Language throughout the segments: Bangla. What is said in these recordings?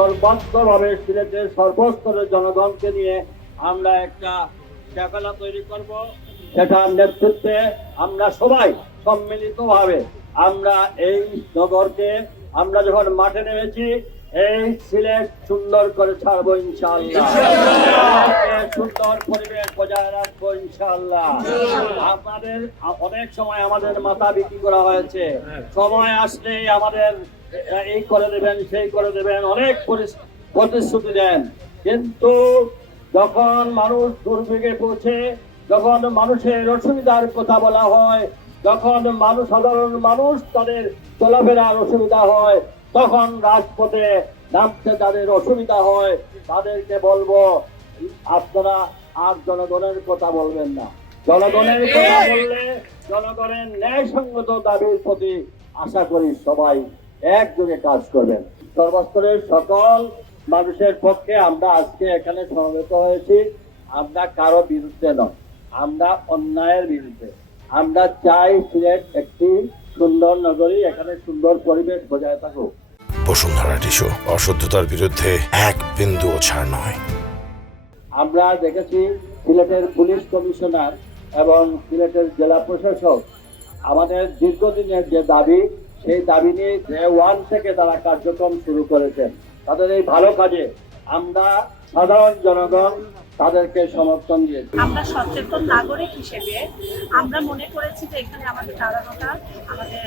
সর্বাত্মকভাবে সিলেটের সর্বস্তরের জনগণকে নিয়ে আমরা একটা চেতনা তৈরি করব। সেটার নেতৃত্বে আমরা সবাই সম্মিলিতভাবে আমরা এই নগরকে আমরা যখন মাঠে নেমেছি এই সিলেট সুন্দর করে ছাড়বো ইনশাআল্লাহ। সুন্দর পরিবেশ বজায় রাখবো ইনশাআল্লাহ। আমাদের অনেক সময় আমাদের মাথা বিক্রি করা হয়েছে, সময় আসলেই আমাদের এই করে দেবেন সেই করে দেবেন অনেক প্রতিশ্রুতি দেন, কিন্তু যখন মানুষ দুর্ভোগে পৌঁছে, যখন মানুষের অসুবিধার কথা বলা হয়, যখন সাধারণ মানুষ তাদের চলাফেরার অসুবিধা হয়, তখন রাজপথে নামতে তাদের অসুবিধা হয়, তাদেরকে বলবো আপনারা আর জনগণের কথা বলবেন না। জনগণের কথা বললে জনগণের ন্যায়সঙ্গত দাবির প্রতি আশা করি সবাই একযোগে কাজ করবেন। সর্বস্তরের সকল মানুষের পক্ষে আমরা আজকে এখানে সমবেত হয়েছি। আমরা কারো বিরুদ্ধে নয়, আমরা অন্যায়ের বিরুদ্ধে। আমরা চাই সিলেট একটি সুন্দর নগরী, এখানে সুন্দর পরিবেশ বজায় থাকুক। বসুন্ধরা টিস্যু অশুদ্ধতার বিরুদ্ধে এক বিন্দুও ছাড় নয়। আমরা দেখেছি সিলেটের পুলিশ কমিশনার এবং সিলেটের জেলা প্রশাসক আমাদের দীর্ঘদিনের যে দাবি, সেই দাবি নিয়ে ডে 1 থেকে তারা কার্যক্রম শুরু করেছেন। তাদের এই ভালো কাজে আমরা সাধারণ জনগণ তাদেরকে সমর্থন দিয়েছি। আমরা সচেতন নাগরিক হিসেবে আমরা মনে করেছি যে এখানে আমাদের দাঁড়ানোটা আমাদের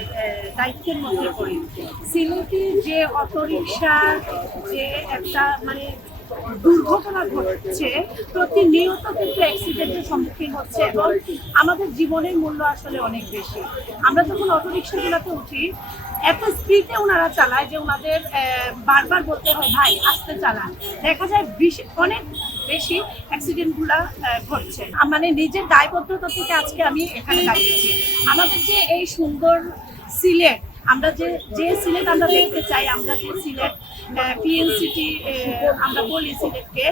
দায়িত্বের মধ্যে পড়ে। সিলেটের যে অটোরিকশার যে একটা দুর্ঘটনা ঘটছে, প্রতিনিয়ত কিন্তু অ্যাক্সিডেন্টের সম্মুখীন হচ্ছে এবং আমাদের জীবনের মূল্য আসলে অনেক বেশি। আমরা যখন অটোরিকশাগুলোতে উঠি এত স্পিডে ওনারা চালায় যে ওনাদের বারবার বলতে হয় ভাই আস্তে চালান। দেখা যায় অনেক বেশি অ্যাক্সিডেন্টগুলো ঘটছে। নিজের দায়বদ্ধতা থেকে আজকে আমি এখানে দাঁড়িয়েছি। আমাদের যে এই সুন্দর সিলেট, আমরা যে সিলেট আমরা দেখতে চাই, আমরা যে সিলেট ক্লিন সিটি আমরা বলি সিলেটকে,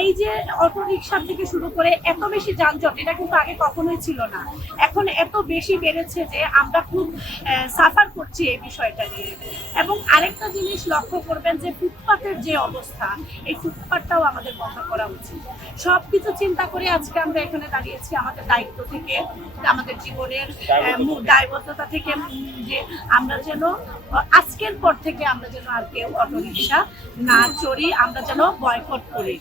এই যে অটোরিকশা থেকে শুরু করে এত বেশি যানজট, এটা কিন্তু আগে কখনোই ছিল না। এখন এত বেশি বেড়েছে যে আমরা খুব সাফার করছি এই বিষয়টা নিয়ে। এবং আরেকটা জিনিস লক্ষ্য করবেন যে ফুটপাতের যে অবস্থা, এই ফুটপাতটাও আমাদের বন্ধ করা উচিত। সব কিছু চিন্তা করে আজকে আমরা এখানে দাঁড়িয়েছি আমাদের দায়িত্ব থেকে, আমাদের জীবনের দায়বদ্ধতা থেকে, যে আমরা যেন আজকের পর থেকে আমরা যেন আর কেউ অটোরিকশা না চড়ি, আমরা যেন বয়কট করি।